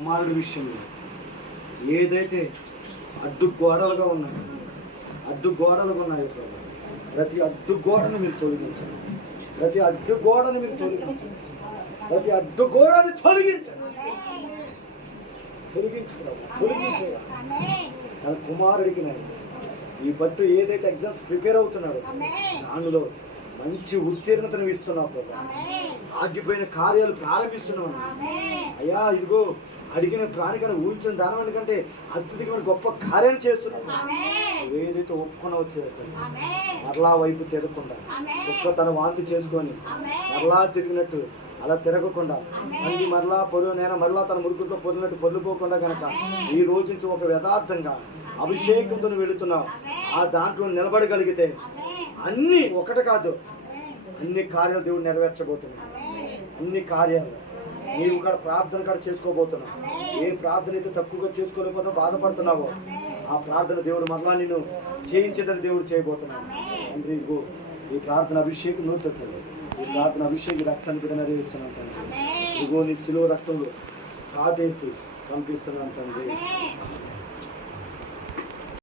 కుమారుడి విషయంలో ఏదైతే అడ్డుగోడలుగా ఉన్నాయో ప్రతి అడ్డుగోడను మీరు తొలగించండి. ప్రతి అడ్డుగోడను మీరు తొలగించండి. ప్రతి అడ్డుగోడని తొలగించండి. తన కుమారుడికి ఈ బట్టు ఏదైతే ఎగ్జామ్స్ ప్రిపేర్ అవుతున్నాడో దానిలో మంచి ఉత్తీర్ణతను ఇస్తున్నావు ప్రభా. ఆగిపోయిన కార్యాలు ప్రారంభిస్తున్నావు అయ్యా. ఇదిగో అడిగిన ప్రాణికను ఊహించిన దానం కంటే అత్యధికమైన గొప్ప కార్యాన్ని చేస్తున్నావు. ఏదైతే ఒప్పుకున్నావు మరలా వైపు తిరగకుండా ఒక్క తన వాంతి చేసుకొని మరలా తిరిగినట్టు అలా తిరగకుండా మళ్ళీ మరలా మరలా తన మురుగుతో పొరినట్టు పొర్లిపోకుండా కనుక ఈ రోజు నుంచి ఒక యథార్థంగా అభిషేకంతో వెళుతున్నావు. ఆ దాంట్లో నిలబడగలిగితే అన్ని ఒకటి కాదు, అన్ని కార్యాలు దేవుడు నెరవేర్చబోతున్నావు. అన్ని కార్యాలు నీవు కూడా ప్రార్థన కూడా చేసుకోబోతున్నావు. ఏ ప్రార్థన అయితే తక్కువగా చేసుకోలేకపోతే బాధపడుతున్నావో ఆ ప్రార్థన దేవుడు మరలా నిన్ను చేయించడానికి దేవుడు చేయబోతున్నావు. తండ్రి ఇగో ఈ ప్రార్థన అభిషేకం నూతను, ఈ ప్రార్థన అభిషేక రక్తాన్ని కూడా నెరవేరుస్తున్నాను తండ్రి. ఇగో నీ శిలువ రక్తంలో చాటేసి పంపిస్తున్నాను తండ్రి.